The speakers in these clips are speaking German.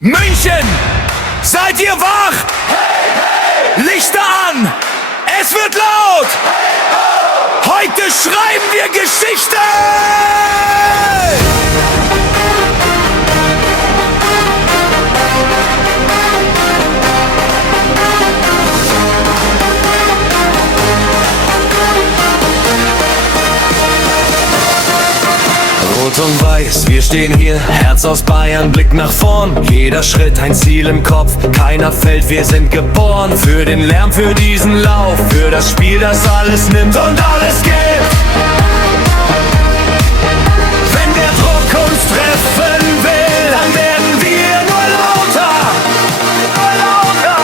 München, seid ihr wach? Hey, hey! Lichter an, es wird laut! Hey, heute schreiben wir Geschichte! Rot und weiß, wir stehen hier, Herz aus Bayern, Blick nach vorn. Jeder Schritt ein Ziel im Kopf, keiner fällt, wir sind geboren. Für den Lärm, für diesen Lauf, für das Spiel, das alles nimmt und alles gibt. Wenn der Druck uns treffen will, dann werden wir nur lauter, nur lauter.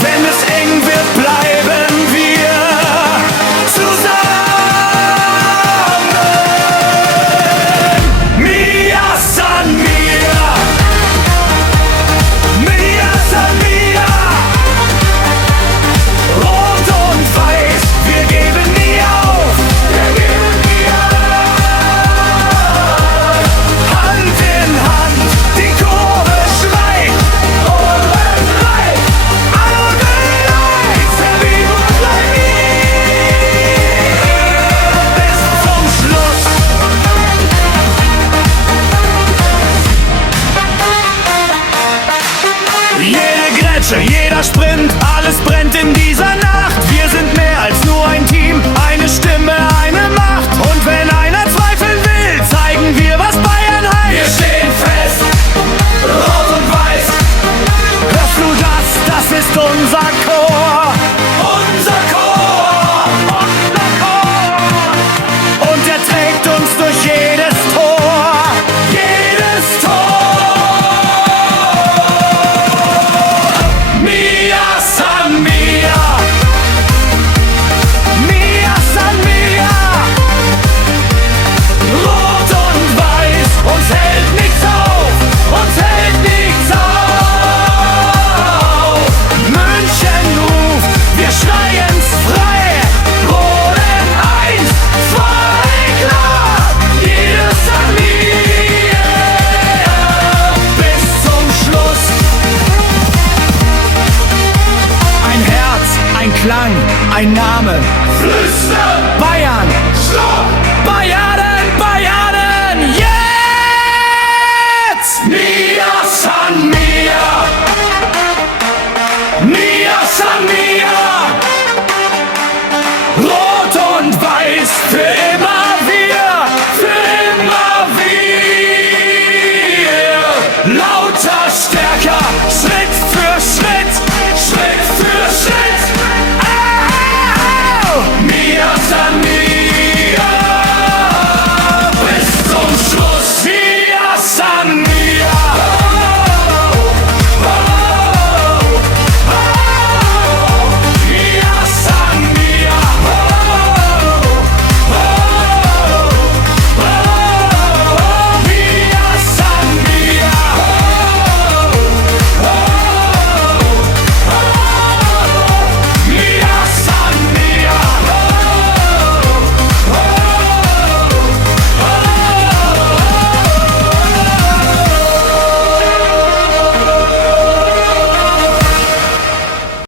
Wenn es eng wird, bleiben wir zusammen. Jeder Sprint, alles brennt in dieser Nacht. Wir sind mehr als nur ein Team, eine Stimme, eine Macht. Und wenn einer zweifeln will, zeigen wir, was Bayern heißt. Wir stehen fest, rot und weiß. Hörst du das? Das ist unser Chor. Unser Chor, unser Chor. Und er trägt uns durch jedes Tor. Jedes Tor. Klang, ein Name, Flüstern, Bayern,